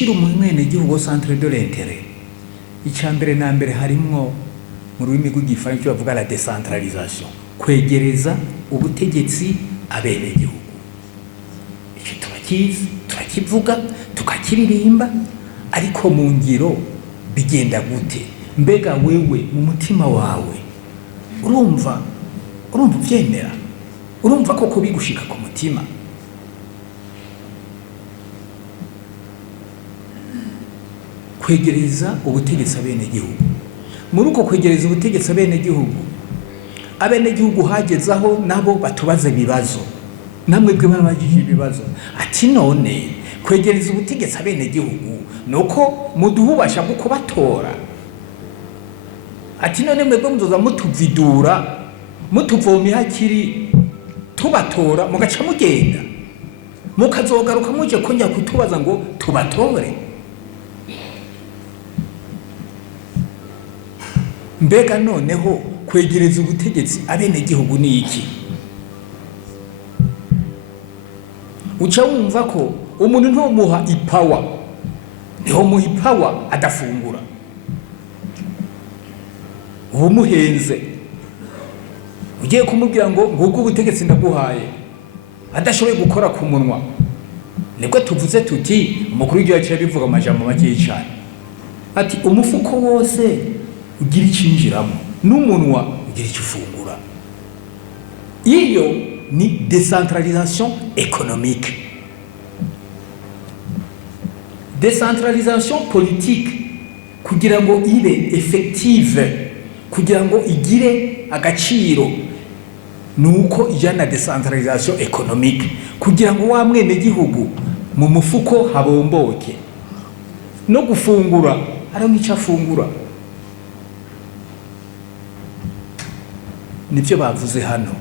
gushira umwene gihugu centre de l'intérêt icambere na mbere harimwo mu rurimi rw'igifaransa bavuga la décentralisation kwegereza ubutegetsi abene gihugu icyo turakizi turakivuga tukakiririmba ariko mu ngiro bigenda gute mbega wewe mu mutima wawe urumva uvyemera urumva koko bigushika ku mutima kwegereza ubutegetsi abene gihugu muri uko kwegereza ubutegetsi abene gihugu hagezaho nabo batubaza ibibazo namwe bwe babajije ibibazo ati none kwegereza ubutegetsi abene gihugu nuko muduhubasha bwo kubatora ati none mwebwe muzoza mutuvidura mutuvomye hakiri tubatora mugaca mugenda mukazogaruka muje kongera kutubaza ngo tubatore mbega noneho kwegereza ubutegetsi abene gihugu ni iki uca wumva ko umuntu ntomuha ipawa niho muha ipawa adafungura umuhenze ugiye kumubwira ngo ngubwo ubutegetsi ndaguhaye adashoboye gukora ku munwa nibwo tuvuze tuti umukuru w'igihugu yaciye bivuga amajambo make cyane ati umufuko wose ugira icinjiramo n'umunwa ugira icyo ufungura iyo ni décentralisation économique décentralisation politique kugira ngo ibe effective kugira ngo igire agaciro nuko ijana décentralisation économique kugira ngo wa mwene gihugu mu mufuko habomboke no gufungura aramwe icafungura nibyo bavuze hano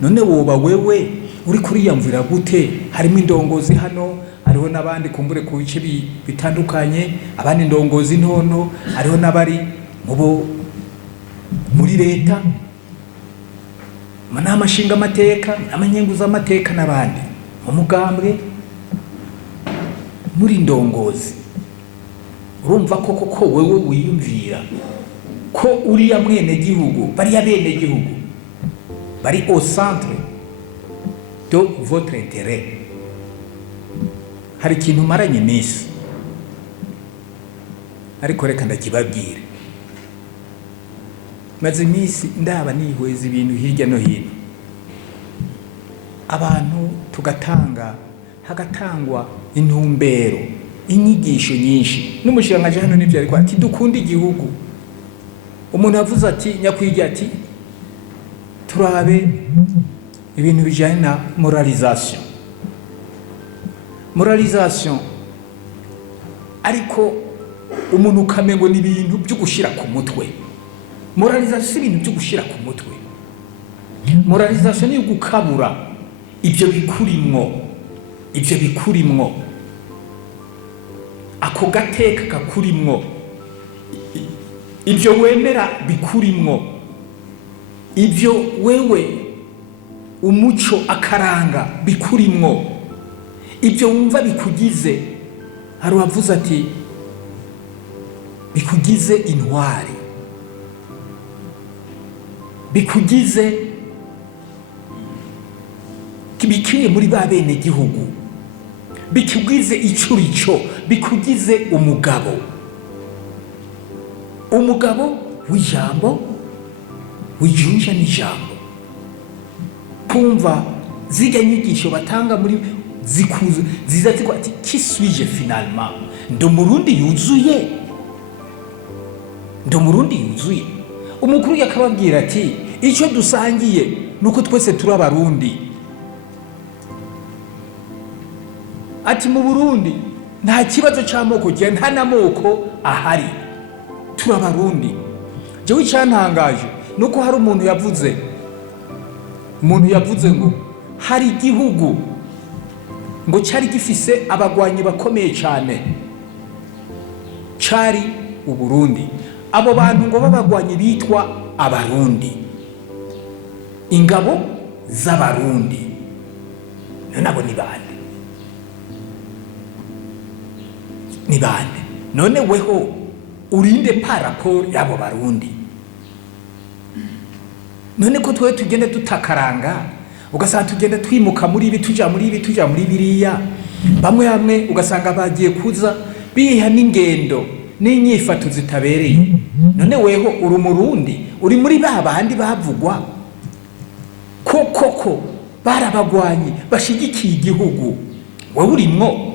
none woba wewe uri kuriyamvira gute harimo indongozi hano hariho nabandi kumbure ku bice bitandukanye abandi ndongozi ntono hariho nabari mubo muri leta manama shinga amateka amanyenguza amateka nabandi mu mugambwe muri ndongozi urumva koko wewe wiyumvira ko uri ya mwene gihugu bari ya bene gihugu bari au centre de votre intérêt hari ikintu maranye iminsi ariko reka ndakibabwire maze iminsi ndaba nihweza ibintu hirya no hino abantu hagatangwa intumbero inyigisho nyinshi n'umushirangaje hano nibyo ariko ati dukunda igihugu umuntu avuze ati nyakwigira ati turabe ibintu bijyanye na moralisation ariko umuntu ukamengo ni ibintu byo gushira ku mutwe moralisation si ibintu byo gushira ku mutwe moralisation ni gukabura ibyo bikurimwo ako gateka kakurimwo ibyo wemera bikurimwo ibyo wewe umuco akaranga bikurimwo ibyo wumva bikugize hari wavuze ati bikugize intwari bikugize bikwiye muri ba bene gihugu bikugize icurico bikugize umugabo w'ijambo wijunja n'ijambo kumva ziga nyigisho batanga muri zikuze ziza ziko ati kiswije finalement ndo murundi yuzuye umukuru yakababwira ati icyo dusangiye nuko twese turi abarundi ati mu Burundi nta kibazo cy'amoko gihe nta namoko ahari turi abarundi je wicyantangaje nuko hari umuntu yavuze ngo hari igihugu ngo cyari gifise abagwanyi bakomeye cyane cyari u Burundi abo bantu ngo babagwanyi bitwa abarundi ingabo z'abarundi nabo ni bande ni bande none weho urinde paraporo yabo barundi none ko twe tugenda tutakaranga ugasanga tugenda twimuka muri ibi tuja muri biriya bamwe ugasanga bagiye kuza biha n'ingendo n'inyifato zitabereye none weho uri umurundi uri muri babandi bavugwa koko barabagwanyi bashigikiye igihugu wowe urimwo